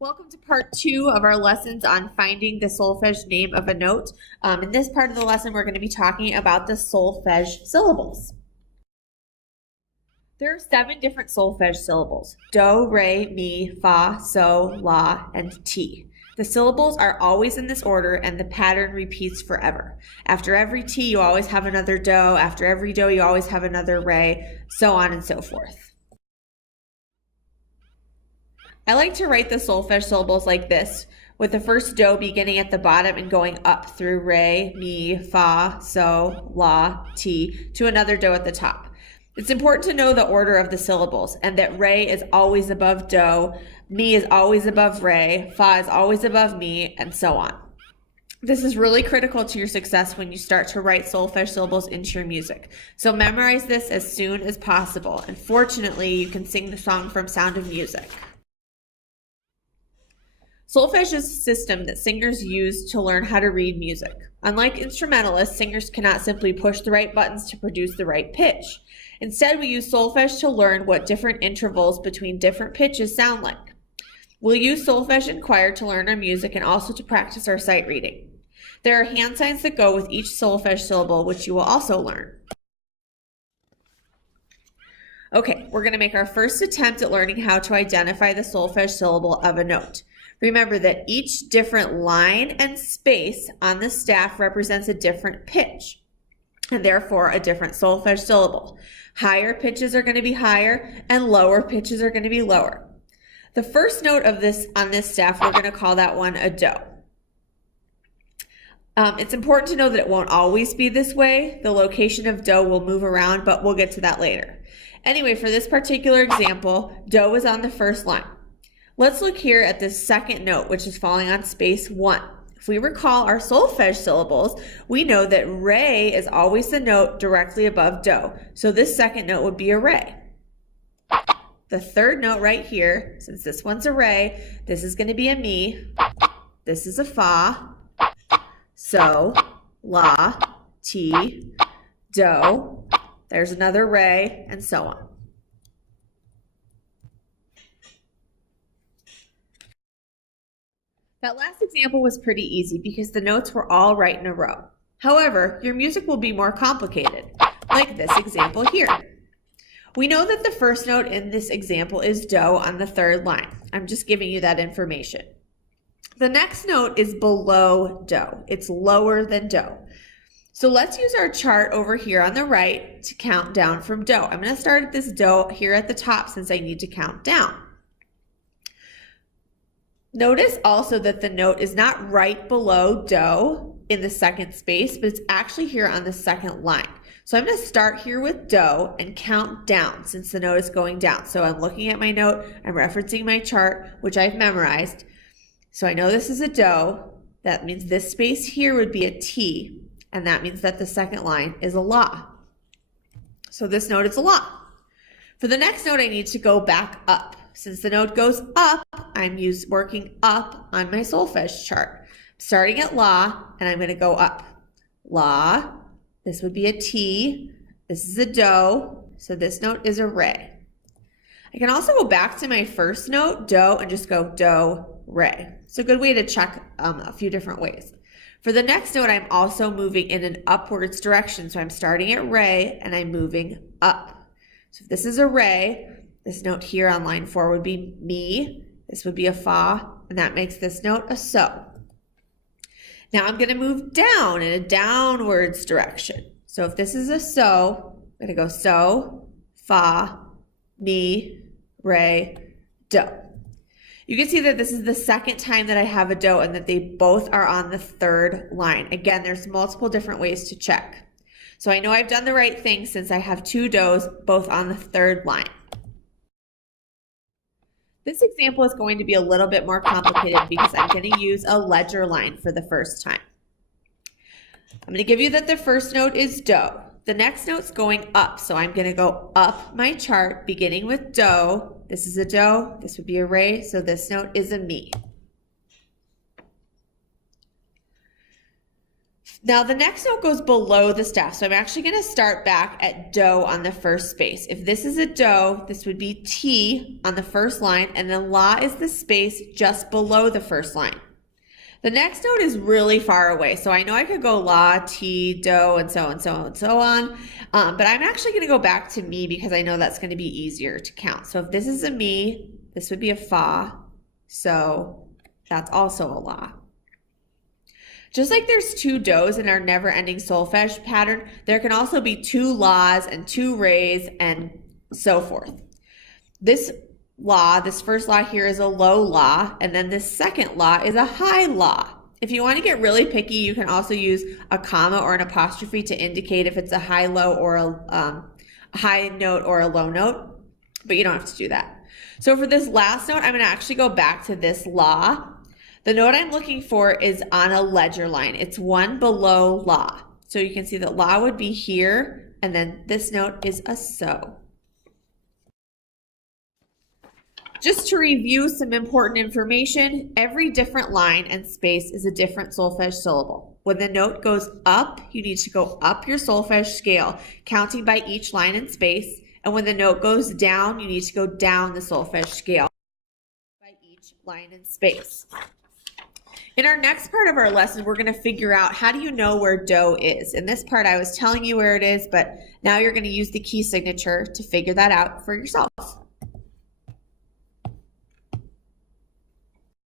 Welcome to part 2 of our lessons on finding the solfege name of a note. In this part of the lesson, we're going to be talking about the solfege syllables. There are 7 different solfege syllables: do, re, mi, fa, so, la, and ti. The syllables are always in this order and the pattern repeats forever. After every ti, you always have another do. After every do, you always have another re, so on and so forth. I like to write the solfege syllables like this, with the first do beginning at the bottom and going up through re, mi, fa, so, la, ti to another do at the top. It's important to know the order of the syllables and that re is always above do, mi is always above re, fa is always above mi, and so on. This is really critical to your success when you start to write solfege syllables into your music. So memorize this as soon as possible. And fortunately, you can sing the song from Sound of Music. Solfege is a system that singers use to learn how to read music. Unlike instrumentalists, singers cannot simply push the right buttons to produce the right pitch. Instead, we use solfege to learn what different intervals between different pitches sound like. We'll use solfege in choir to learn our music and also to practice our sight reading. There are hand signs that go with each solfege syllable, which you will also learn. Okay, we're going to make our first attempt at learning how to identify the solfege syllable of a note. Remember that each different line and space on the staff represents a different pitch, and therefore a different solfege syllable. Higher pitches are going to be higher, and lower pitches are going to be lower. The first note of this on this staff, we're going to call that one a do. It's important to know that it won't always be this way. The location of do will move around, but we'll get to that later. Anyway, for this particular example, do is on the first line. Let's look here at this second note, which is falling on space 1. If we recall our solfege syllables, we know that re is always the note directly above do. So this second note would be a re. The third note right here, since this one's a re, this is going to be a mi. This is a fa. So, la, ti, do. There's another re, and so on. That last example was pretty easy because the notes were all right in a row. However, your music will be more complicated, like this example here. We know that the first note in this example is do on the third line. I'm just giving you that information. The next note is below do. It's lower than do. So let's use our chart over here on the right to count down from do. I'm going to start at this do here at the top since I need to count down. Notice also that the note is not right below do in the second space, but it's actually here on the second line. So I'm going to start here with do and count down since the note is going down. So I'm looking at my note, I'm referencing my chart, which I've memorized. So I know this is a do. That means this space here would be a ti, and that means that the second line is a la. So this note is a la. For the next note, I need to go back up. Since the note goes up, I'm working up on my solfege chart. Starting at la, and I'm going to go up. La, this would be a ti, this is a do, so this note is a re. I can also go back to my first note, do, and just go do, re. It's a good way to check a few different ways. For the next note, I'm also moving in an upwards direction, so I'm starting at re, and I'm moving up. So if this is a re, this note here on line 4 would be mi, this would be a fa, and that makes this note a so. Now I'm going to move down in a downwards direction. So if this is a so, I'm going to go so, fa, mi, re, do. You can see that this is the second time that I have a do and that they both are on the third line. Again, there's multiple different ways to check. So I know I've done the right thing since I have 2 do's both on the third line. This example is going to be a little bit more complicated because I'm going to use a ledger line for the first time. I'm going to give you that the first note is do. The next note's going up, so I'm going to go up my chart beginning with do. This is a do, this would be a re, so this note is a mi. Now the next note goes below the staff. So I'm actually going to start back at do on the first space. If this is a do, this would be T on the first line, and then la is the space just below the first line. The next note is really far away. So I know I could go la, ti, do, and so on, so on, so on. But I'm actually going to go back to mi because I know that's going to be easier to count. So if this is a mi, this would be a fa. So that's also a la. Just like there's two do's in our never-ending solfege pattern, there can also be two las and two re's and so forth. This la, this first la here is a low la, and then this second la is a high la. If you want to get really picky, you can also use a comma or an apostrophe to indicate if it's a high low or a high note or a low note, but you don't have to do that. So for this last note, I'm going to actually go back to this la. The note I'm looking for is on a ledger line. It's one below la. So you can see that la would be here, and then this note is a so. Just to review some important information, every different line and space is a different solfege syllable. When the note goes up, you need to go up your solfege scale, counting by each line and space. And when the note goes down, you need to go down the solfege scale by each line and space. In our next part of our lesson, we're going to figure out how do you know where do is. In this part, I was telling you where it is, but now you're going to use the key signature to figure that out for yourself.